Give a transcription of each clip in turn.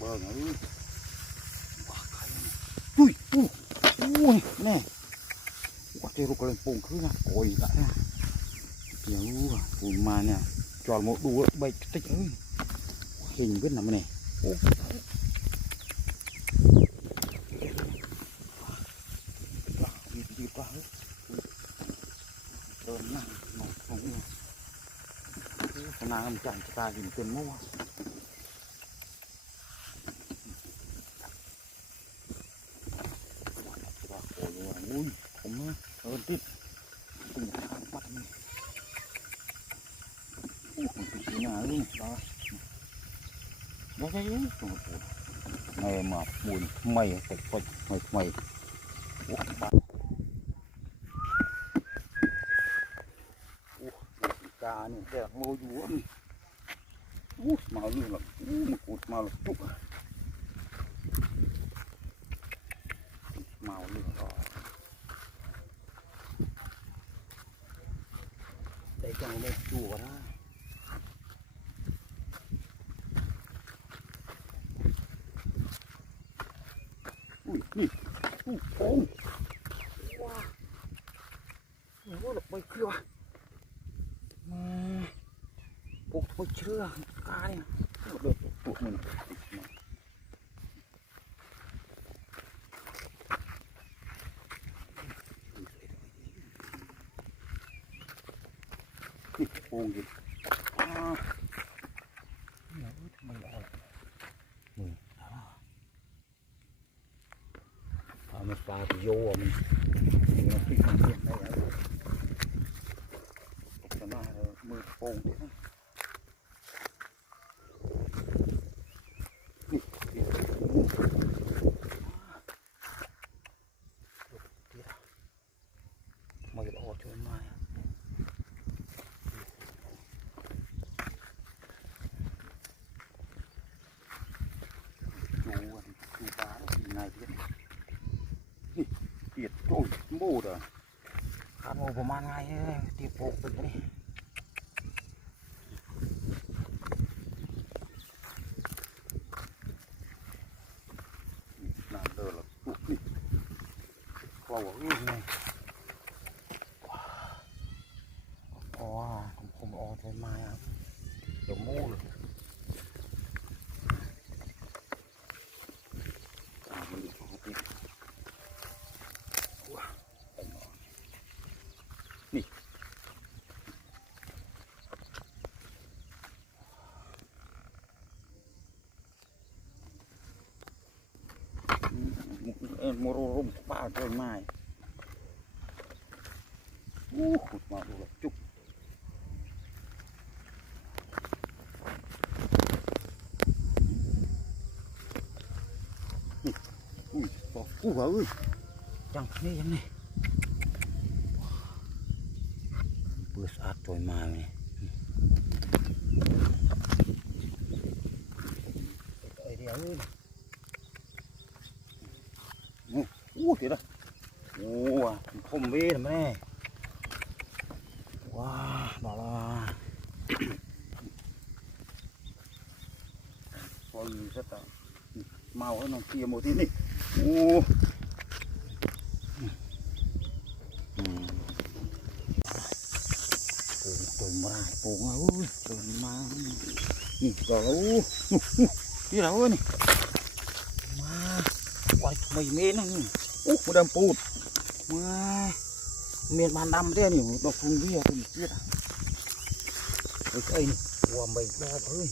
bờ nữa. Ui ui nè quá trời rục lên bùng cứ nha cối lại kiểu bùn mà nè tròn một đũa bay tích ơi hình biết nằm này đi qua hết đơn năng nó không con nàng chẳng cho ta nhìn tiền mua ui không hơn tít cùng bắt mình cái nhà luôn đó đấy này mà buồn mày phải quay mày cá này đẹp ngô dúa màu như là cụt màu là trúc màu như là đây trong đây chùa đó ui ôi wow nó là bay kia buộc bay chưa cá này được buộc mình buông gì mình pha thì vô mình khi mình đây cho nó mưa buông mày đổ cho mai chú bá này tiệt trôi mồ rồi khát mồประมาณไงตีโป่งตึกนี่น่าเดินละปุ๊บนี่กลัววิ่งเลยอ๋อผมออกใช้ไม้ครับเดี๋ยวมู่เลยนี่โมโรรุมป้าด้วยไม้ขุดมาดูเลยจุกนี่อุ้ยบอกกู้เหรอจังนี่ยังไงเปิดสะอาดจอยมาเนี่ยไอเดียวเลยอู้เดี๋ยวนะโอ้คมเว้ยแม่ว้าบาลาพออยู่สักแต่เมาให้น้องเกียร์หมดที่นี่โอ้ตัวมาปูงอ่ะตัวมานี่ก็แล้วที่เราเนี่ยมาไว้ไม่เมนนี่โอ้มาดำปูดมาเมียนบานดำได้นี่ดอกพุงเบี้ยตัวนี้เตี้ยไอ้ไอ้นี่ว่าไม่ดอกเฮ้ย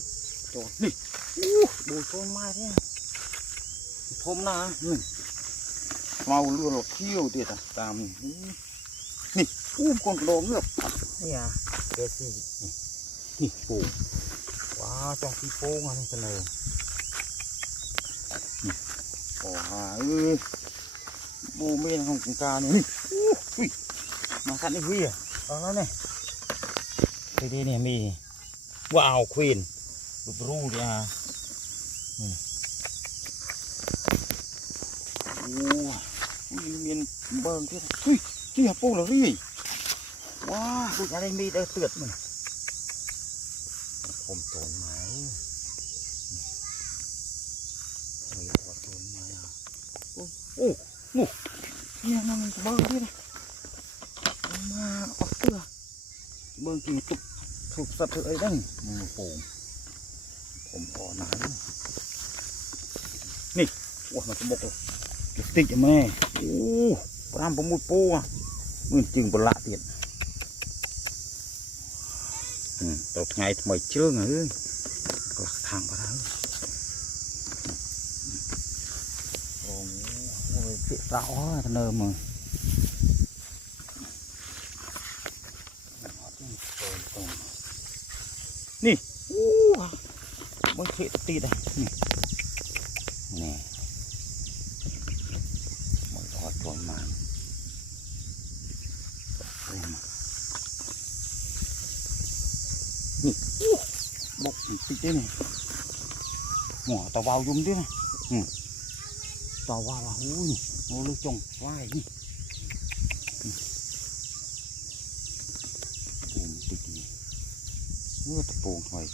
จอดนี่โอ้ดูต้นไม้เนี่ยพรมนะนี่เมาเรือหลดเที่ยวเด็ดตามนี่อู้คนกระโดดเงือบนี่อ่ะเกซี่นี่ปูว้าจองที่โป้งอันนี้เสนอนี่โอ้หาบูเมนของกาเนี่ยนี่อุ้ยมาคันนี่พี่อ่ะตอนนั้นเนี่ยทีนี้มีว้าวควีนรูดอ่ะโอ้ยเมียนเบิ่งที่อุ้ยที่หาปูเหรอพี่ว้าดูอะไรมีได้เตือนมันผมโตไหม ô ngủ nha nó mình bơ thế này mà ọt tưa bơ kinh tục sụp sạt ở đây phồngผมพอหนานี่ว้ามันจะบกเลยจะติดแม่โอ้ปรามประมุดปูอ่ะมันจึงบละเตียนตกไงทำไมเชื่องเอ้ยกลักทางไปแล้วโอ้โหเสียเสาท่านเดิมมึงนี่โอ้ไม่เสียตีได้นี่นี่มันทอดตัวมันนี่บกติดได้นี่หัวตะวาวยุ่มด้วยนะตะวาวอุ้ยโอ้ลูกจงว่ายนี่ปูนติดนี่เมื่อตะปูหอย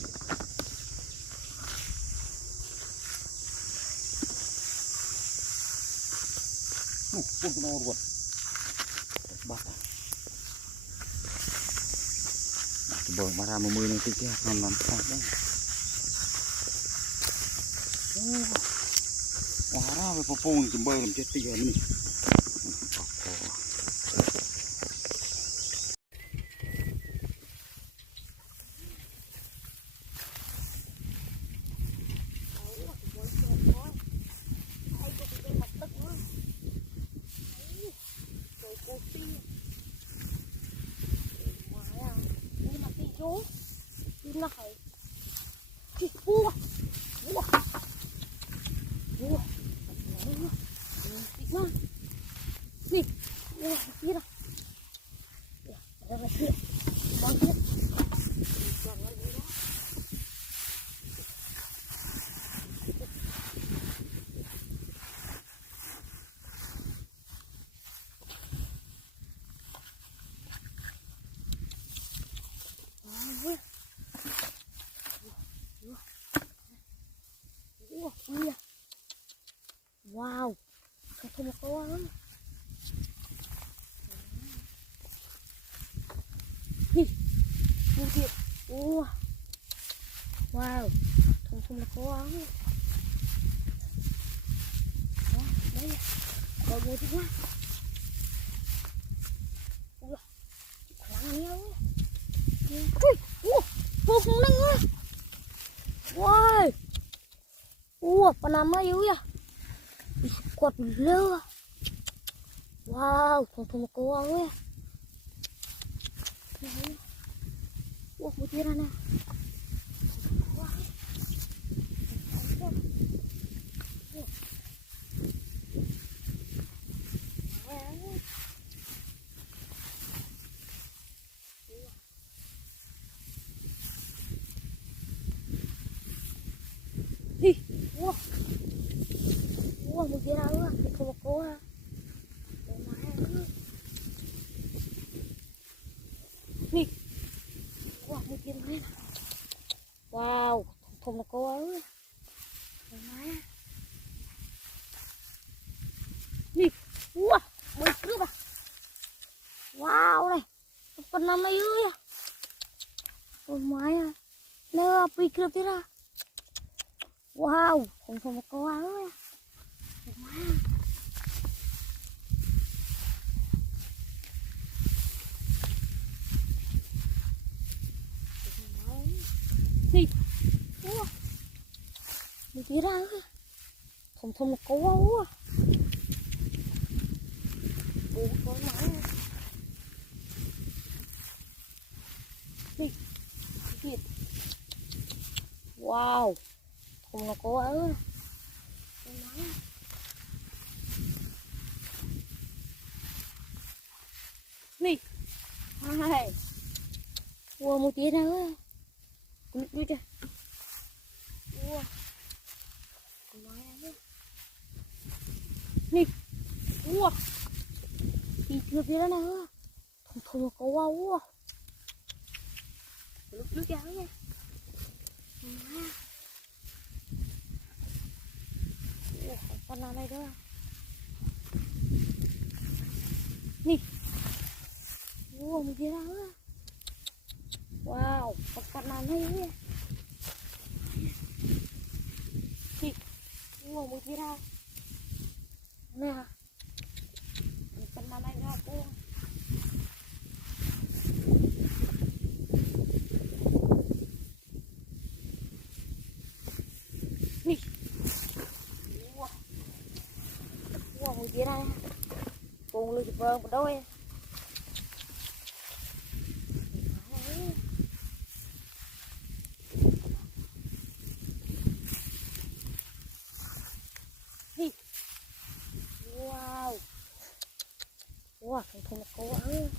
ปูนนอนรวดบัดเบิกมาทำมือในติ๊กแก่นอนขาดได้ว้าวไปปูนจะเบิกมันจะตีกันนี่nó phải thịt cua cua cua thịt ngon nè cua kia đâu đây là kia bón kia wow, không không có lắm. Đi, mua thiệt, wow, không không có lắm. Đó, đây, còn mua thiệt quá. Ui, lắng nghe quá. Ui, vô không năng quá. Wow, panama yếu ya. Quạt lơ, wow, không có ơi, wow, một tia ra nè, đi, wow. Wow, một tia ra nữa, không có ha. Nè, wow, một tia nữa. Wow, không có ơi. Nè, wow, mấy cướp à. Wow này, con năm ấy ơi. Ôi mái à, nè, bị cướp thế ra. Wow, không có ơi. Đi, đi tí ra không là cố quá, bố có máy đi, kìt, wow, không là cố ơi. Nè, hai, wow, một tí nữa, cút đi ra, wow, nè, wow, đi chưa tí nữa nè, không có wow, lúc ra nha, con nào này đó. Nih. Wow, một kia ra. Wow, con nào đây nhỉ? Nih. Wow, một kia ra. Nè. Con nào đây ra cô. Nih. Wow. Wow, một kia ra. Cùng lưu vơ một đôi. Wow. Wow, không là cô ơi.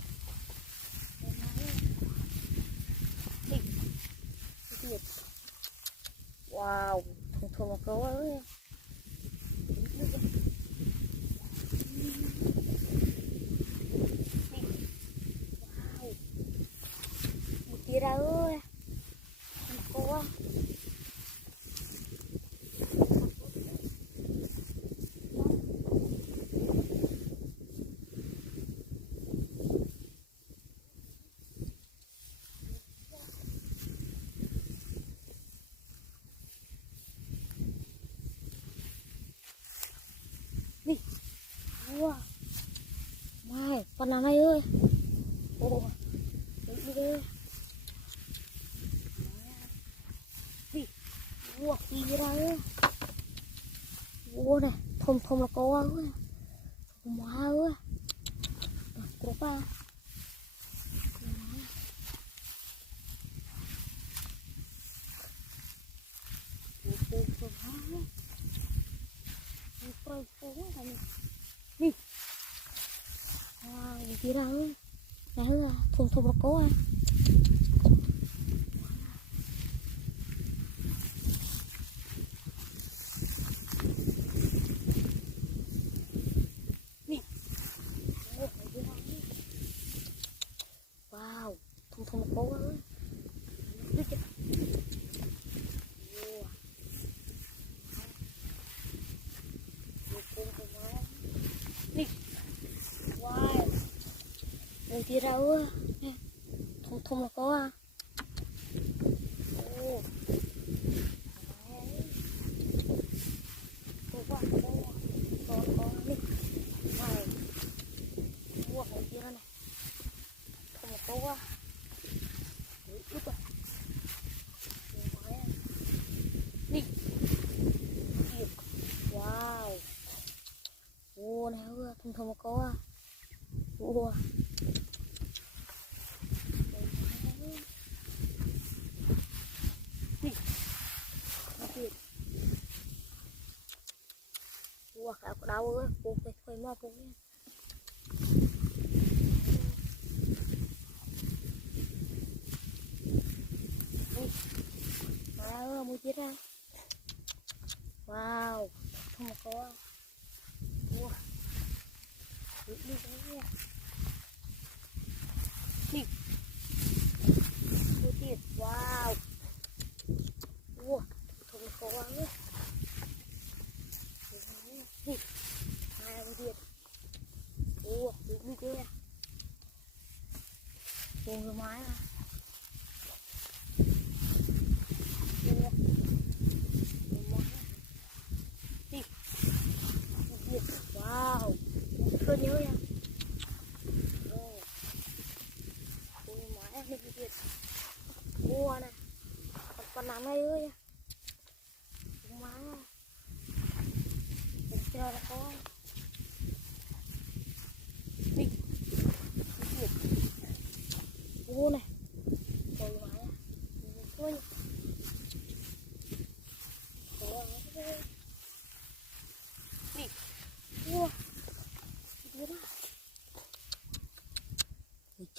Wow, không là cô ơi. Wow. Một tia ra ơi. Cô á. Đi. Wow. Mai, con nào đây ơi. Ồ. Đi đi. Đi. Wow, đi ra ơi. Wow này, không là cô ơi. Má ơi. Cô ba. Đi. Wow, đi ra ơi. Nãy là không là cô ơi. Wow, không là cô ơi. Wow, mình đi ra ơi. Không là cô à. Ô. Cô quá, có đi. Này. Wow, mình đi ra này. Không là cô à. Úp à. Đi. Wow. Ô này ơi, không là cô à. Wow. Wow, cả có đau ơi, cô phải thôi mà cô nha. Wow, mua chết ra. Wow, không có. Wow, đi đi đi. Đi. Mua chết. Wow. Wow, không có nữa. Đi. Hai mua chết. Wow, đi đi đi. Cùng cái máy à. Wow, cơ nhớ nha. Ôi má em đi kìa. Mua này. Con nắm này ơi. Má. Được chưa là có. Đi. Đi. Mua này. Ôi má nha. Ôi. Đi. Mua.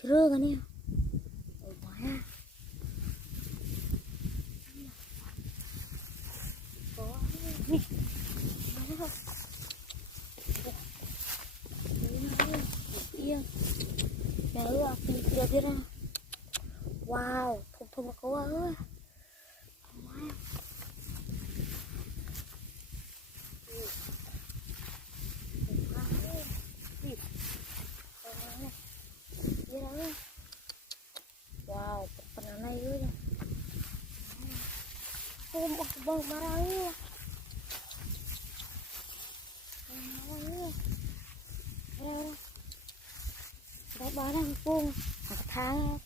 Chưa cái này. Ôi má. Có. Đi. Yên. Mẹ ơi, tìm kia đi ra. Wow, không là cô ơi. Wow. wow phần này ơi không bông mà ra ơi đây đó đang buông hàng tháng